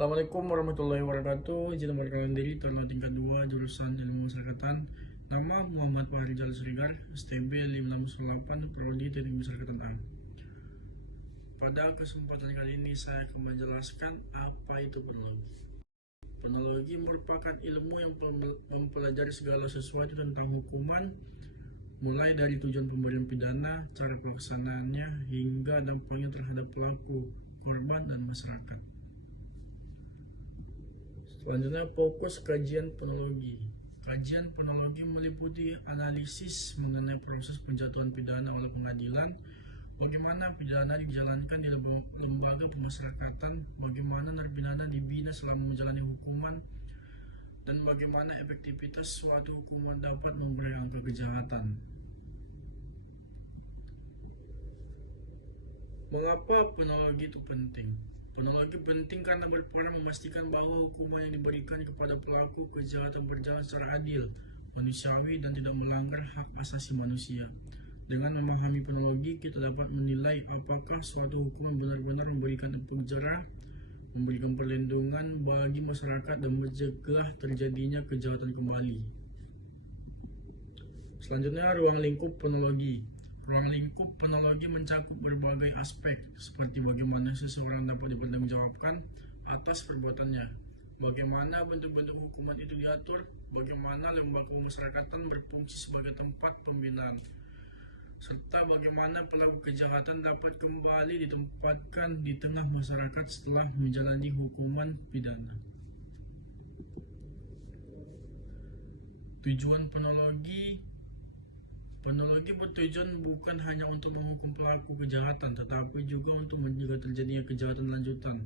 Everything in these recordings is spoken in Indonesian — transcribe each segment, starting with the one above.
Assalamualaikum warahmatullahi wabarakatuh. Izin memperkenalkan diri, Taruna tingkat 2 jurusan Ilmu Masyarakatan. Nama Muhammad Faharizal Srigar, STB 5608, Prodi Teknik Masyarakatan A. Pada kesempatan kali ini saya akan menjelaskan apa itu penologi. Penologi merupakan ilmu yang mempelajari segala sesuatu tentang hukuman, mulai dari tujuan pemberian pidana, cara pelaksanaannya, hingga dampaknya terhadap pelaku, korban, dan masyarakat. Selanjutnya, fokus kajian penologi. Kajian penologi meliputi analisis mengenai proses penjatuhan pidana oleh pengadilan, bagaimana pidana dijalankan di lembaga pemasyarakatan, bagaimana narapidana dibina selama menjalani hukuman, dan bagaimana efektivitas suatu hukuman dapat mengurangi angka kejahatan. Mengapa penologi itu penting? Penologi penting karena berperan memastikan bahwa hukuman yang diberikan kepada pelaku kejahatan berjalan secara adil, manusiawi, dan tidak melanggar hak asasi manusia. Dengan memahami penologi, kita dapat menilai apakah suatu hukuman benar-benar memberikan efek jerah, memberikan perlindungan bagi masyarakat, dan mencegah terjadinya kejahatan kembali. Selanjutnya, ruang lingkup penologi. Ruang lingkup penologi mencakup berbagai aspek, seperti bagaimana seseorang dapat dipertanggungjawabkan atas perbuatannya, bagaimana bentuk-bentuk hukuman itu diatur, bagaimana lembaga pemasyarakatan berfungsi sebagai tempat pembinaan, serta bagaimana pelaku kejahatan dapat kembali ditempatkan di tengah masyarakat setelah menjalani hukuman pidana. Tujuan penologi. Penologi bertujuan bukan hanya untuk menghukum pelaku kejahatan, tetapi juga untuk mencegah terjadinya kejahatan lanjutan,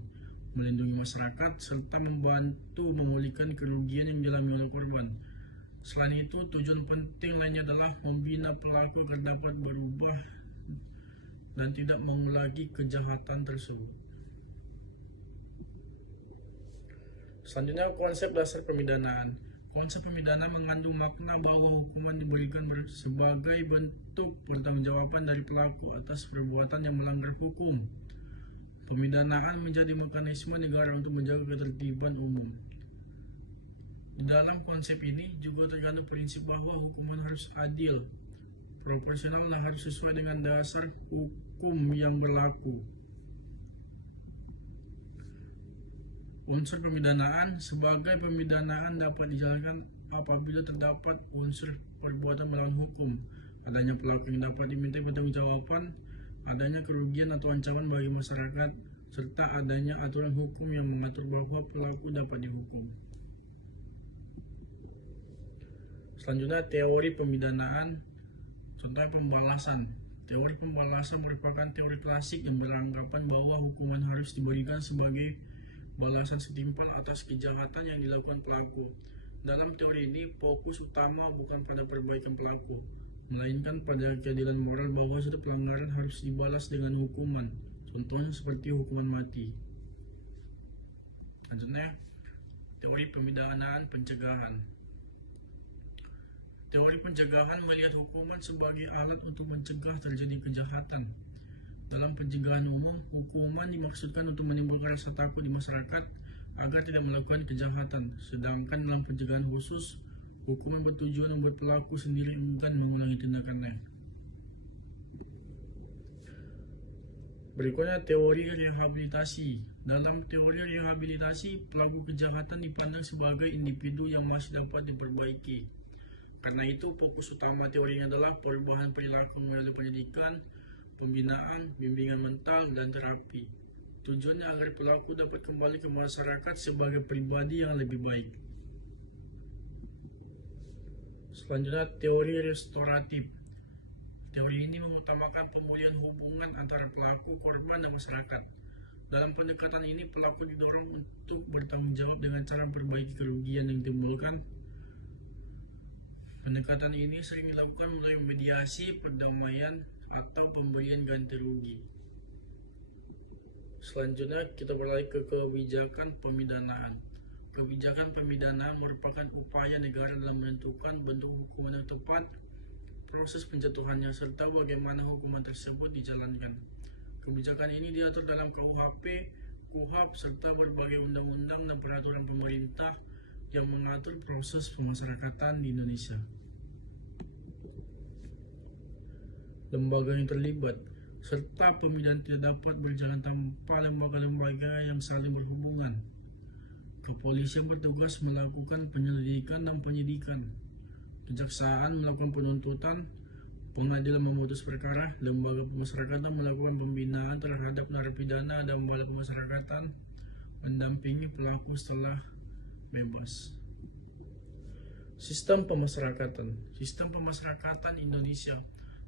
melindungi masyarakat, serta membantu memulihkan kerugian yang dialami oleh korban. Selain itu, tujuan penting lainnya adalah membina pelaku agar dapat berubah dan tidak mengulangi kejahatan tersebut. Selanjutnya, konsep dasar pemidanaan. Konsep pemidana mengandung makna bahwa hukuman diberikan sebagai bentuk pertanggungjawaban dari pelaku atas perbuatan yang melanggar hukum. Pemidanaan menjadi mekanisme negara untuk menjaga ketertiban umum. Di dalam konsep ini juga terkandung prinsip bahwa hukuman harus adil, proporsional, dan harus sesuai dengan dasar hukum yang berlaku. Unsur pemidanaan. Sebagai pemidanaan dapat dijalankan apabila terdapat unsur perbuatan melawan hukum, adanya pelaku yang dapat dimintai pertanggungjawaban, adanya kerugian atau ancaman bagi masyarakat, serta adanya aturan hukum yang mengatur bahwa pelaku dapat dihukum. Selanjutnya, teori pemidanaan. Contohnya, pembalasan. Teori pembalasan merupakan teori klasik yang beranggapan bahwa hukuman harus diberikan sebagai balasan setimpal atas kejahatan yang dilakukan pelaku. Dalam teori ini, fokus utama bukan pada perbaikan pelaku, melainkan pada keadilan moral bahwa suatu pelanggaran harus dibalas dengan hukuman, contohnya seperti hukuman mati. Selanjutnya, teori pemidanaan pencegahan. Teori pencegahan melihat hukuman sebagai alat untuk mencegah terjadi kejahatan. Dalam pencegahan umum, hukuman dimaksudkan untuk menimbulkan rasa takut di masyarakat agar tidak melakukan kejahatan. Sedangkan dalam pencegahan khusus, hukuman bertujuan membuat pelaku sendiri enggan mengulangi tindakannya. Berikutnya, teori rehabilitasi. Dalam teori rehabilitasi, pelaku kejahatan dipandang sebagai individu yang masih dapat diperbaiki. Karena itu, fokus utama teorinya adalah perubahan perilaku melalui pendidikan, pembinaan, bimbingan mental, dan terapi. Tujuannya agar pelaku dapat kembali ke masyarakat sebagai pribadi yang lebih baik. Selanjutnya, teori restoratif. Teori ini mengutamakan pemulihan hubungan antara pelaku, korban, dan masyarakat. Dalam pendekatan ini, pelaku didorong untuk bertanggung jawab dengan cara memperbaiki kerugian yang ditimbulkan. Pendekatan ini sering dilakukan melalui mediasi, perdamaian, atau pemberian ganti rugi. Selanjutnya, kita beralih ke kebijakan pemidanaan. Kebijakan pemidanaan merupakan upaya negara dalam menentukan bentuk hukuman yang tepat, proses penjatuhannya, serta bagaimana hukuman tersebut dijalankan. Kebijakan ini diatur dalam KUHP, KUHP, serta berbagai undang-undang dan peraturan pemerintah yang mengatur proses pemasyarakatan di Indonesia. Lembaga yang terlibat serta pemindahan tidak dapat berjalan tanpa lembaga-lembaga yang saling berhubungan. Kepolisian bertugas melakukan penyelidikan dan penyidikan. Kejaksaan melakukan penuntutan, pengadilan memutus perkara, lembaga pemasyarakatan melakukan pembinaan terhadap narapidana dan balai pemasyarakatan mendampingi pelaku setelah bebas. Sistem pemasyarakatan Indonesia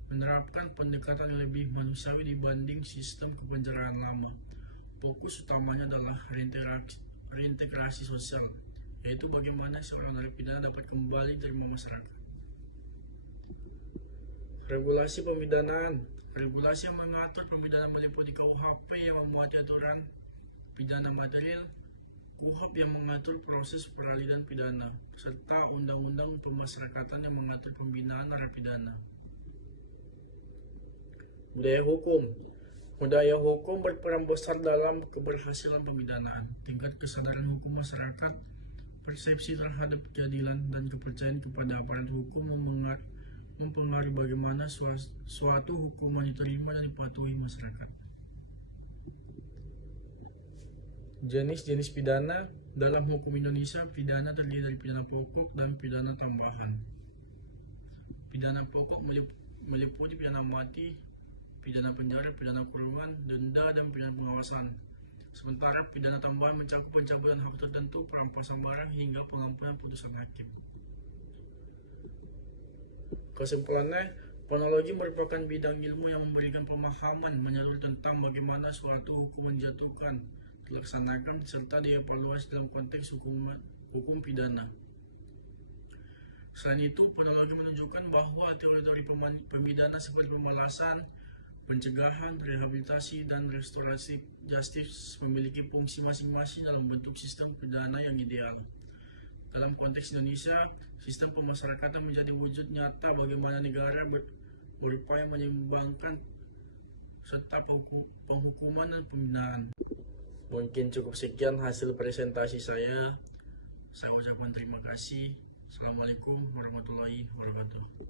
menerapkan pendekatan yang lebih manusiawi dibanding sistem kepenjaraan lama. Fokus utamanya adalah reintegrasi sosial, yaitu bagaimana seorang narapidana dapat kembali diterima masyarakat. Regulasi pemidanaan. Regulasi yang mengatur pemidanaan meliputi KUHP yang memuat aturan pidana material, KUHP yang mengatur proses peradilan pidana, serta Undang-Undang Pemasyarakatan yang mengatur pembinaan narapidana. Budaya hukum berperan besar dalam keberhasilan pemidanaan. Tingkat kesadaran hukum masyarakat, persepsi terhadap keadilan, dan kepercayaan kepada aparat hukum mempengaruhi bagaimana suatu hukuman diterima dan dipatuhi masyarakat. Jenis-jenis pidana. Dalam hukum Indonesia, pidana terdiri dari pidana pokok dan pidana tambahan. Pidana pokok meliputi pidana mati, pidana penjara, pidana kurungan, denda, dan pidana pengawasan. Sementara pidana tambahan mencakup pencabutan hak tertentu, perampasan barang, hingga pengampunan putusan hakim. Kesimpulannya, penologi merupakan bidang ilmu yang memberikan pemahaman menyeluruh tentang bagaimana suatu hukum dijatuhkan, dilaksanakan, serta dievaluasi dalam konteks hukum pidana. Selain itu, penologi menunjukkan bahwa teori-teori pemidana seperti pembalasan, pencegahan, rehabilitasi, dan restorasi justice memiliki fungsi masing-masing dalam bentuk sistem pidana yang ideal. Dalam konteks Indonesia, sistem pemasyarakatan menjadi wujud nyata bagaimana negara berupaya menyeimbangkan serta penghukuman dan pembinaan. Mungkin cukup sekian hasil presentasi saya. Saya ucapkan terima kasih. Assalamualaikum warahmatullahi wabarakatuh.